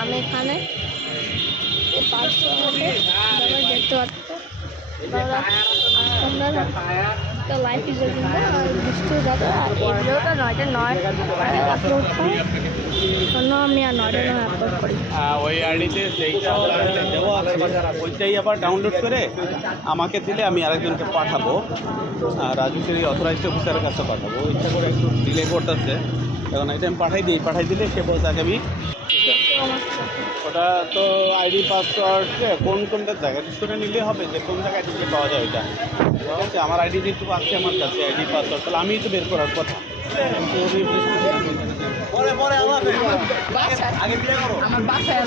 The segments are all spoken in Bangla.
আমি এখানে দেখতে পাচ্ছ তো লাইফ ইজ বৃষ্টি যাবে আর এই ভিডিওটা 9টা 9 আপলোড হয় জন্য আমি আর 9টা 9 আপলোড করি ওই আইডিতে যেইটা দেওয়া আছে ওইটাই আবার ডাউনলোড করে আমাকে দিলে আমি আরেকজনকে পাঠাবো রাজু সেই অথরাইজড অফিসারের কাছে পাঠাবো ইচ্ছা করে একটু ডিলে করতেছে এখন এটা আমি পাঠাই দিলে সে বলছে আগে আমি ওটা তো আইডি পাসওয়ার্ড কোনটা জায়গায় শুনে নিলে হবে যে কোন জায়গায় দিলে পাওয়া যায় ওইটা ঠিক আছে আমার আইডি যেহেতু আছে আমার কাছে আইডি পাসওয়ার্ড তাহলে আমি তো বের করার কথা আমার বাসায়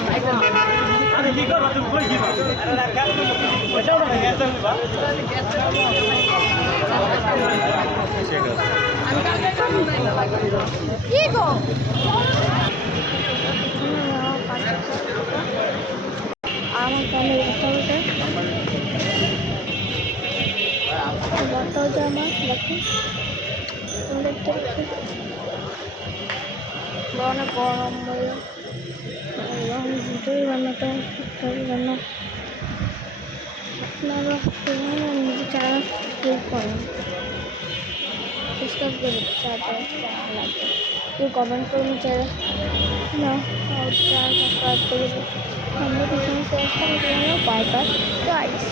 কি গো আমার তাহলে বর্তাও যে আমার দেখুন দেখতে পাচ্ছি অনেক গরম ভিডিওই বানাতে জন্য আপনারা নিজে চ্যানেল ক্লিক করেন সাবস্ক্রাইব করে লাগবে কেউ কমেন্ট করুন চ্যানেল সাবস্ক্রাইব করে আমরা পিছনে শেয়ার করে বাই বাই গাইস